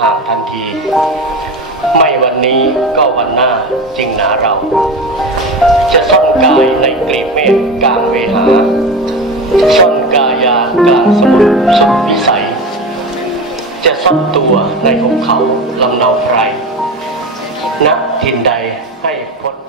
ห่างทันที ไม่วันนี้ก็วันหน้าจริงหนาเรา จะซ่อนกายในกลีบเมฆกลางเวหาซ่อนกายากลางสมุทรสุดวิสัย จะซ่อนตัวในของเขาลำเนาไพรณทินใดให้พ้น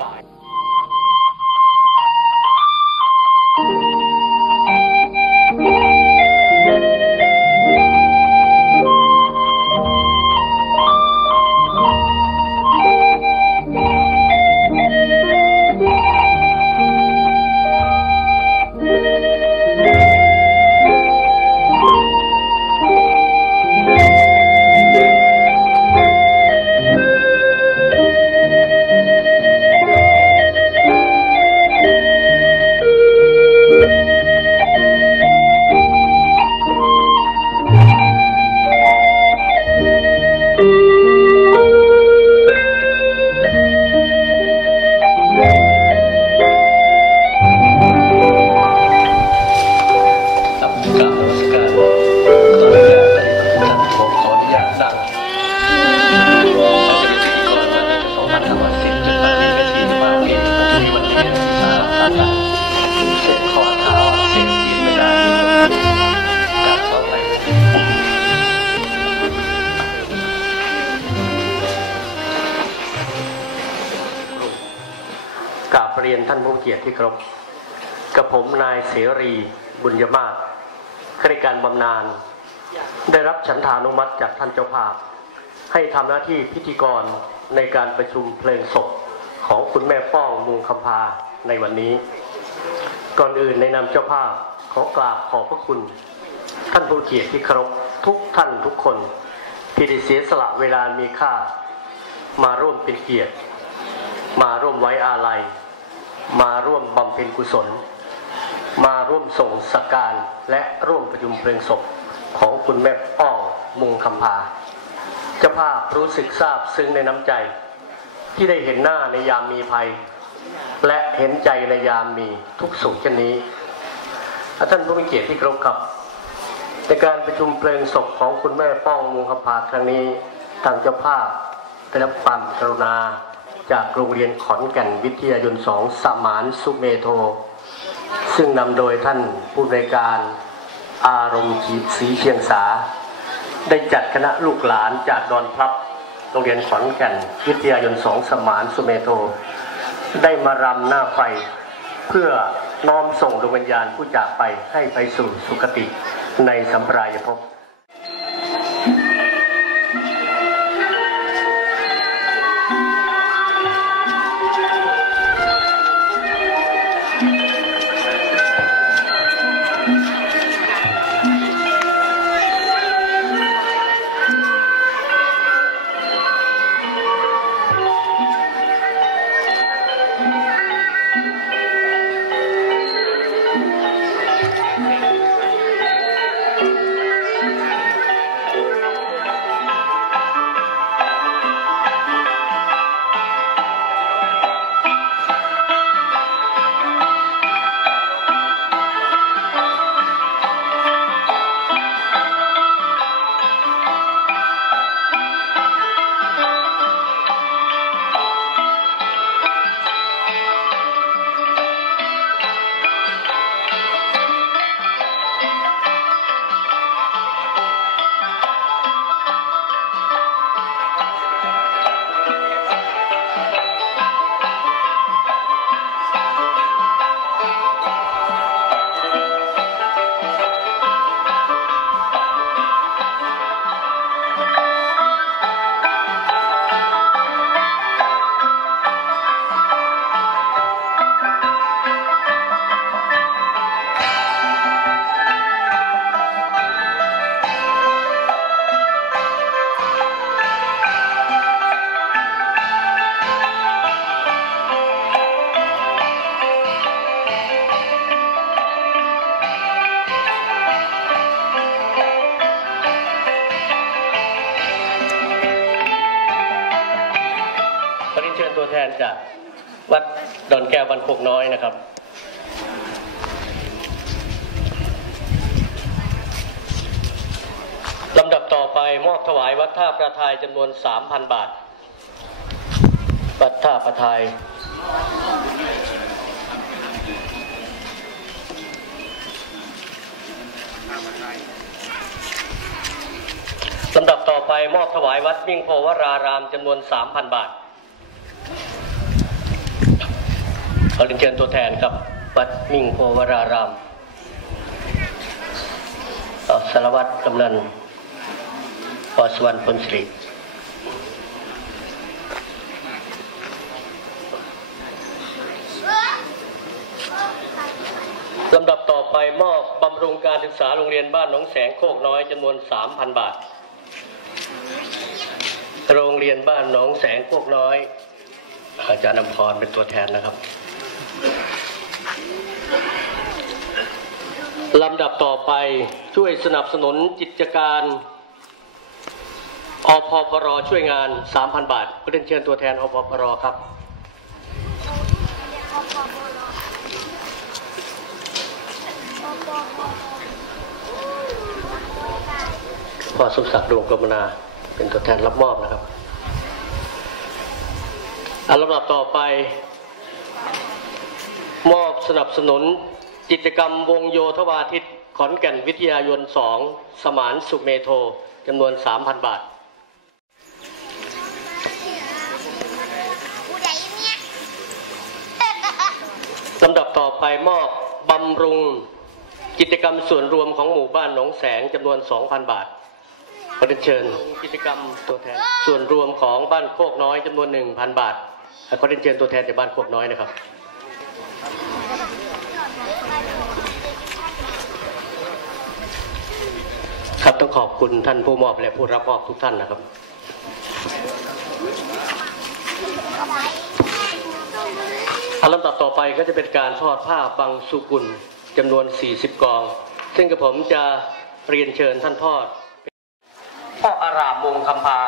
รี บุญยมาศข้าราชการบำนาญได้รับฉันทานุมัติจากท่านเจ้าภาพ ให้ทำหน้าที่พิธีกรในการประชุมเพลิงศพของคุณแม่ป้องมุงคำพาในวันนี้ ก่อนอื่นในนามเจ้าภาพขอกราบขอบพระคุณ ท่านผู้เกียรติที่เคารพทุกท่านทุกคน ที่ได้เสียสละเวลามีค่า มาร่วมเป็นเกียรติ มาร่วมไว้อาลัย มาร่วมบำเพ็ญกุศล มาร่วมส่งสักการและร่วมประชุมเพลงศพของคุณแม่ป้องมุงคำพาเจ้าภาพรู้สึกซาบซึ้งในน้ำใจ ที่ได้เห็นหน้าในยามมีภัย และเห็นใจในยามมีทุกสุขเช่นนี้ท่านผู้มีเกียรติที่เคารพครับในการประชุมเพลิงศพของคุณแม่ป้องมุงคำพาครั้งนี้ทางเจ้าภาพได้รับความกรุณาจากโรงเรียนขอนแก่นวิทยายนสองสมานสุเมโท ซึ่งนำโดยท่านผู้ในการอารมณ์ศรีเชียงสา ได้จัดคณะลูกหลานจากดอนพลับโรงเรียนขอนแก่นวิทยายนสองสมานสุเมโต ได้มารำหน้าไฟ เพื่อน้อมส่งดวงวิญญาณผู้จากไปให้ไปสู่สุคติในสัมปรายภพ ก้วบันโคกน้อยนะครับ ลำดับต่อไปมอบถวายวัดท่าประทายจำนวน 3,000 บาท วัดท่าประทายลำดับต่อไปมอบถวายวัดมิ่งโพวรารามจำนวน 3,000 บาท ข อเรียนเชิญตัวแทนครับวัดมิ่งโพวรารามสารวัตรกำนันปอสวรรณพลสิริลำดับต่อไปมอบบำรุงการศึกษาโรงเรียนบ้านหนองแสงโคกน้อยจำนวน 3,000 บาท โรงเรียนบ้านหนองแสงโคกน้อย อาจารย์นำพรเป็นตัวแทนนะครับ ลำดับต่อไปช่วยสนับสนุนกิจการอพปรช่วยงาน 3,000 บาทก็เรียนเชิญตัวแทนอพปรครับพ่อสมศักดิ์ดวงกรมนาเป็นตัวแทนรับมอบนะครับอันลำดับต่อไป สนับสนุนกิจกรรมวงโยธวาทิตขอนแก่นวิทยายน2สมานสุเมโทจำนวน 3,000 บาทลำดับต่อไปมอบบำรุง กิจกรรมส่วนรวมของหมู่บ้านหนองแสงจำนวน 2,000 บาทขอเรียนเชิญกิจกรรมตัวแทนส่วนรวมของบ้านโคกน้อยจำนวน 1,000 บาทขอเรียนเชิญตัวแทนจากบ้านโคกน้อยนะครับ ครับต้อง ขอบคุณท่านผู้มอบและผู้รับมอบทุกท่านนะครับอันลำดับต่อไปก็จะเป็นการทอดผ้าบางสุกุลจำนวน 40 กอง ซึ่งกระผมจะเรียนเชิญท่านทอดพ่ออารามมงคำพา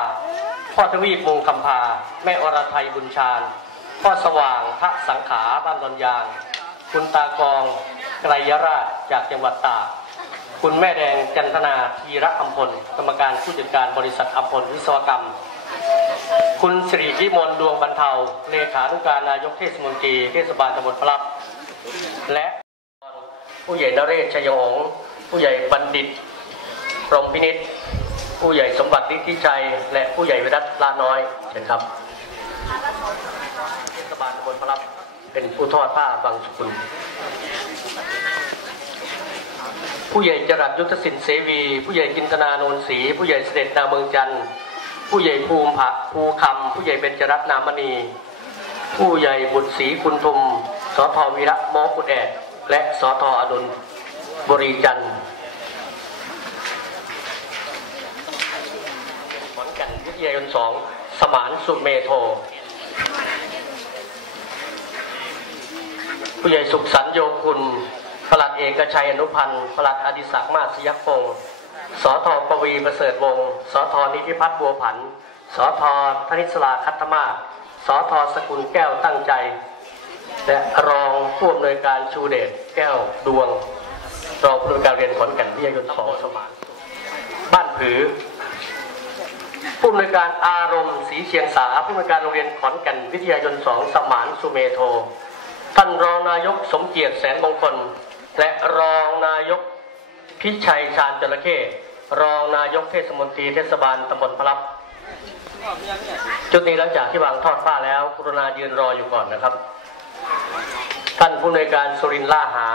พ่อทวีปมงคำพา แม่อรไทยบุญชาญพ่อสว่างพระสังขาบ้านดอนยาง คุณตากองไกรยราชจากจังหวัดตาก คุณแม่แดงจันทนาธีระอัมพล กรรมการผู้จัดการบริษัทอัมพลวิศวกรรม คุณสิริวิมลดวงบรรเทา เลขานุการนายกเทศมนตรีเทศบาลตำบลพลับ และผู้ใหญ่นเรศชัยหงษ์ผู้ใหญ่บัณฑิตพรหมพินิษผู้ใหญ่สมบัติฤทธิชัย และผู้ใหญ่วิรัตลาน้อยเชิญครับเทศบาลตำบลพลับเป็นผู้ทอดผ้าบางสกุล ผู้ใหญ่จรัสยุทธสินเสวี ผู้ใหญ่จินตนาโนนศรีผู้ใหญ่เสด็จดาเมืองจันทร์ผู้ใหญ่ภูมิภะภูคำผู้ใหญ่เบญจรัตน์นามณี ผู้ใหญ่บุตรศรีคุณทุมสทวีระมอกุฎแอดและสทอดุลบริจันทร์ขอนแก่นวิทยายนสองสมานสุเมโท ผู้ใหญ่สุขสันโยคุณ ปลัดเอกชัยอนุพันธ์ปลัดอดิศักดิ์มาศยพงศ์สอทปวีประเสริฐวงศ์สอทนิติพัฒน์บัวผันสอทธนิสลาคัตมาสอทสกุลแก้วตั้งใจ และรองผู้อำนวยการชูเดชแก้วดวง รองผู้อำนวยการเรียนขอนแก่นวิทยายนสองสมานบ้านผือผู้อำนวยการอารมณ์ศรีเชียงสาผู้อำนวยการโรงเรียนขอนแก่นวิทยายนสองสมานสุเมโท ท่านรองนายกสมเกียรติแสนมงคล และรองนายกพิชัยชาญจระเข้รองนายกเทศมนตรีเทศบาลตำบลพลับ จุดนี้หลังจากที่วางทอดผ้าแล้ว กรุณายืนรออยู่ก่อนนะครับ ท่านผู้อำนวยการสุรินล่าหา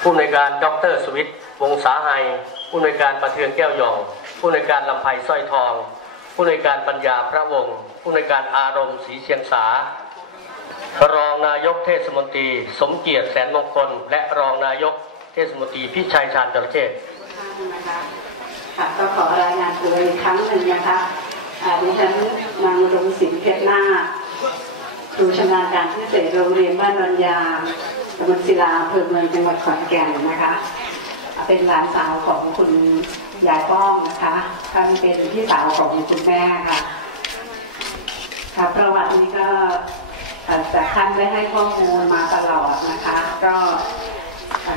ผู้อำนวยการดรสวิทวงศาไฮผู้อำนวยการประเทืองแก้วหยอง ผู้อำนวยการลำไพสร้อยทอง ผู้อำนวยการปัญญาพระวงศ์ผู้อำนวยการอารมณ์ศรีเชียงสา รองนายกเทศมนตรี สมเกียรติแสนมงคล และรองนายกเทศมนตรีพิชัยชาญจระเข้นะคะค่ะก็ขอรายงานตัวอีกครั้งหนึ่งนะคะดิฉันนางรงศิลป์เพชรนาครูชำนาญการพิเศษโรงเรียนบ้านรัญญาตำบลศิลาอำเภอเมืองจังหวัดขอนแก่นนะคะ เป็นหลานสาวของคุณยายป้องนะคะท่านเป็นพี่สาวของคุณแม่ค่ะค่ะประวัตินี้ก็เอ่อจากท่าน ได้ให้ข้อมูลมาตลอดนะคะ ก็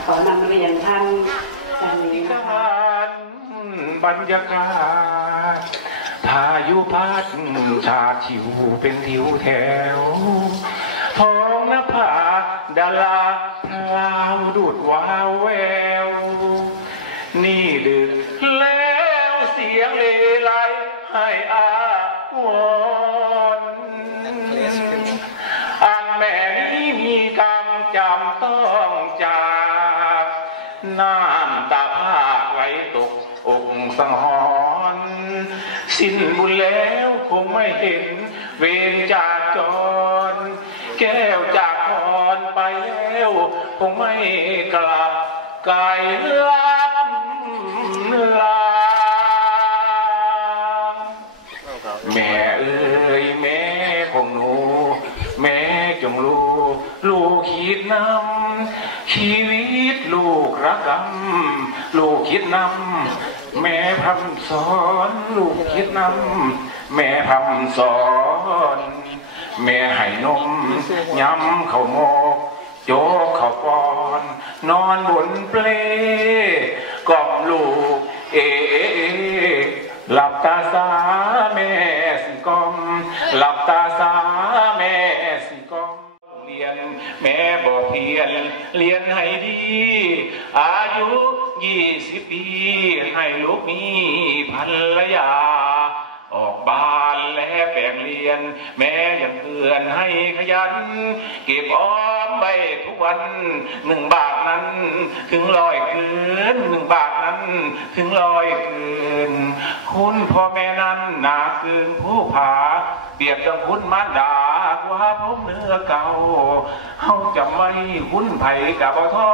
ขอนำเรียนท่านดังนี้นะคะบรรยากาศพายุพัดชาติชิวเป็นทิวแถวท้องนภาดาราพราวดูดวาวแวว นี่ดึก น้ำตาภาคไว้ตกอกสังหรณ์สิ้นบุญแล้วคงไม่เห็นเวรจากจร แก้วจากพรไปแล้วคงไม่กลับกายลับลาแม่เอ้ยแม่ของหนู แม่จงรู้ ลูกคิดนำชีวิต รักกำลูกคิดนำแม่พำสอนลูกคิดนำแม่พำสอนแม่ให้นมย้ำข้าวหมกโจกข้าวปอน นอนบนเปลกล่อมลูกเอเอเอหลับตาสาแม่สิกอมหลับตา บอกเพียนเรียนให้ดี อายุยี่สิบปี ให้ลูกมีภรรยา ออกบ้านและแปลงเรียน แม่ยังเตือนให้ขยัน เก็บออมไว้ทุกวันหนึ่งบาทนั้น ถึงลอยคืนหนึ่งบาทนั้น ถึงลอยคืน คุณพ่อแม่นั้นหนาคืนผู้ผา เปรียบดังคุณมารดา ว่าพบเนื้อเก่าเฮาจะไม่คุ้นไผ่กับบ่ทอ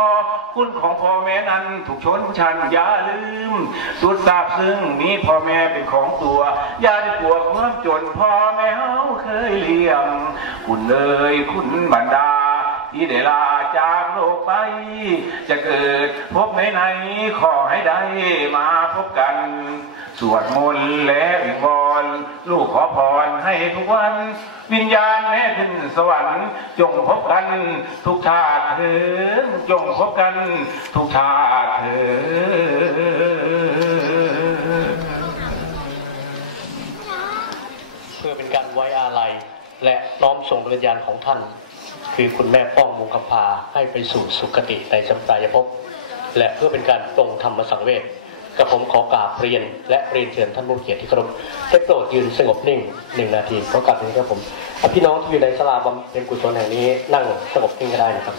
คุณของพ่อแม่นั้นถูกชนชันอย่าลืม สุดซาบซึ้งมีพ่อแม่เป็นของตัวอย่าได้กลัวความจนพ่อแม่เฮาเคยเลี้ยง คุณเอ่ยคุณบรรดาที่ได้ลาจากโลกไป จะเกิดพบไหนไหนขอให้ได้มาพบกัน สวดมนต์และวิงว อนลูกขอพรให้ทุกวัน วิญญาณแม่ขึ้นสวรรค์จงพบกันทุกชาติเถิดจงพบกันทุกชาติเถิดเพื่อเป็นการไว้อาลัยและน้อมส่งวิญญาณของท่าน คือคุณแม่ป้องมงคำพาให้ไปสู่สุคติในสัมปรายภพและเพื่อเป็นการปรงธรรมสังเวช กับผมขอกราบเรียนและเรียนเชิญท่านผู้เกียรติที่เคารพให้โปรดยืนสงบนิ่งหนึ่งนาทีขอกราบเรียนครับผมพี่น้องที่อยู่ในสลาบำเพ็ญกุศลแห่งนี้นั่งสงบนิ่งก็ได้นะครับ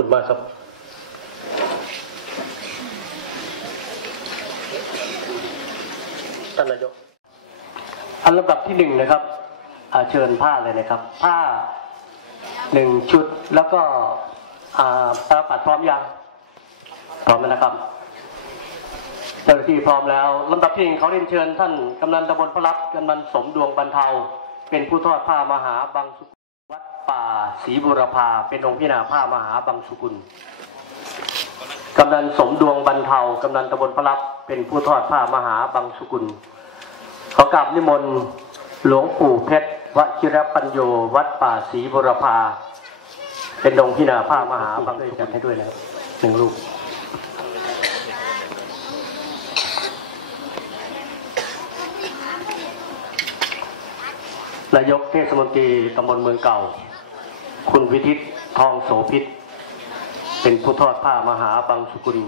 คุณมากครับท่านนายกอันลำดับที่หนึ่งนะครับเชิญผ้าเลยนะครับ ผ้าหนึ่งชุดแล้วก็อ่าตาปัดพร้อมยังพร้อมแล้วนะครับเจ้าหน้าที่พร้อมแล้วลำดับที่หนึ่งเขาเรียนเชิญท่านกำนันตำบลพระรับกำนันสมดวงบรรเทา เป็นผู้ทอดผ้ามหาบังสุ วัดป่าศรีบุรพาเป็นองค์พินาผ้ามหาบังสุกุล กำนันสมดวงบรรเทากำนันตำบลพระรับเป็นผู้ทอดผ้ามหาบังสุกุลขอกราบนิมนต์หลวงปู่เพชรวชิรปัญโยวัดป่าศรีบุรพาเป็นองค์พินาผ้ามหาบังสุกุลให้ด้วยนะครับหนึ่งลูก นายกเทศมนตรีตำบลเมืองเก่า คุณวิทิตทองโสพิษ เป็นผู้ทอดผ้ามหาบังสุกุล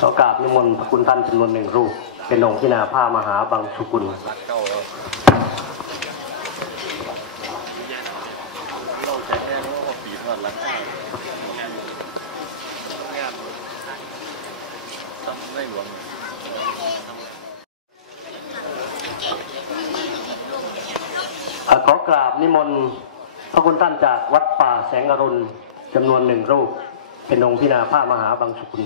ขอกราบนิมนต์พระคุณท่านจำนวนหนึ่งรูป เป็นองค์พินาผ้ามหาบังสุกุล อะขอกราบ นิมนต์พระคุณท่านจากวัดป่าแสงอรุณจำนวนหนึ่งรูป เป็นองค์พินาผ้ามหาบางสุกุล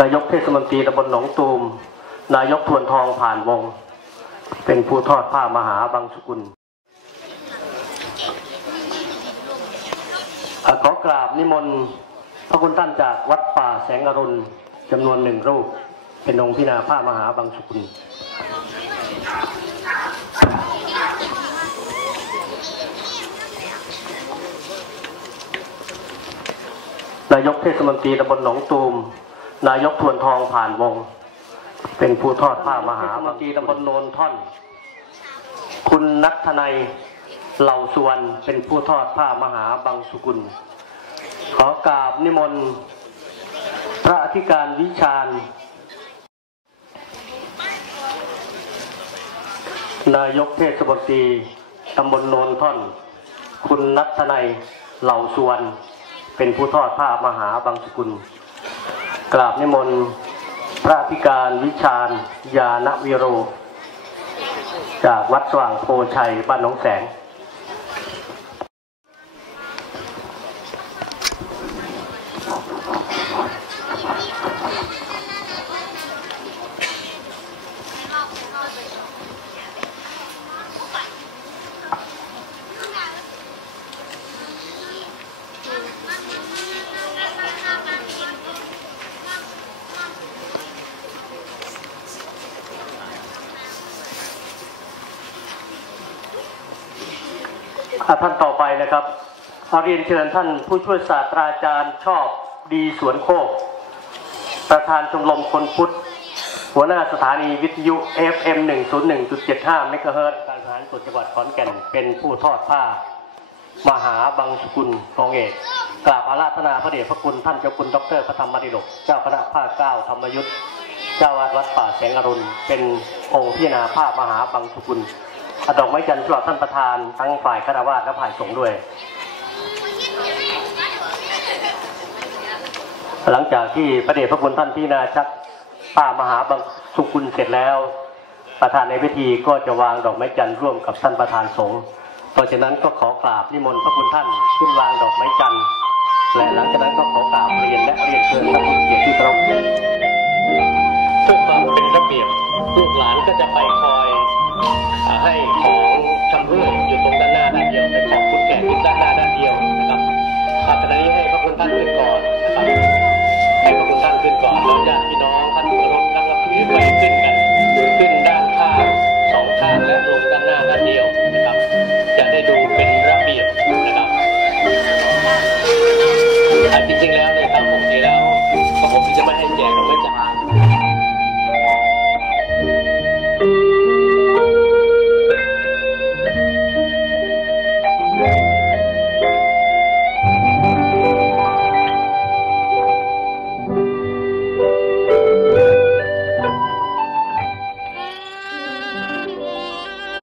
นายกเทศมนตรีตำบลหนองตูม นายกทวนทองผ่านวง เป็นผู้ทอดผ้ามหาบางสุกุลขอกราบนิมนต์ พระคุณท่านจากวัดป่าแสงอรุณจำนวนหนึ่งรูป เป็นองค์พินาผ้ามหาบางสุกุลนายกเทศมนตรีตำบลหนองตูม นายกทวนทองผ่านวง เป็นผู้ทอดผ้ามหาบางทีตำบลโนนท่อน คุณนัทนายเหล่าสุวรรณเป็นผู้ทอดผ้ามหาบางสุกุล ขอกราบนิมนต์พระอธิการวิชาญ นายกเทศมนตรีตำบลโนนท่อน คุณนัทนายเหล่าสวรรณเป็นผู้ทอดผ้ามหาบางสกุล กราบนิมนต์พระอธิการวิชาญยานวิโร จากวัดสว่างโพชัยบ้านหนองแสง ท่านต่อไปนะครับขอเรียนเชิญท่านผู้ช่วยศาสตราจารย์ชอบดีสวนโคก ประธานชมรมคนพุทธ หัวหน้าสถานีวิทยุ FM 101.75เมกะเฮิรตซ์การทหารส่วนจังหวัดขอนแก่นเป็นผู้ทอดผ้า มหาบังสกุลกองเอกกราบอาราธนาพระเดชพระคุณท่านเจ้าคุณดรพระธรรมดิลกเจ้าคณะภาคเก้าธรรมยุทธเจ้าวาดวัดป่าแสงอรุณ เป็นองค์พิจารณาผ้ามหาบังสกุล ดอกไม้จันทร์สำหรับท่านประธานทั้งฝ่ายคารวะและฝ่ายสงฆ์ด้วย หลังจากที่พระเดชพระคุณท่านที่นาชักป้ามหาบังสุกุลเสร็จแล้ว ประธานในพิธีก็จะวางดอกไม้จันทร์ร่วมกับท่านประธานสงฆ์ต่อจากนั้นก็ขอกราบนิมนต์พระคุณท่านขึ้นวางดอกไม้จันทร์และหลังจากนั้นก็ขอกราบเรียนและเรียนเชิญท่านผู้เกียรติที่เคารพเพื่อความเป็นระเบียบลูกหลานก็จะไปคอย ให้ของชำร่วยอยู่ตรงนั้น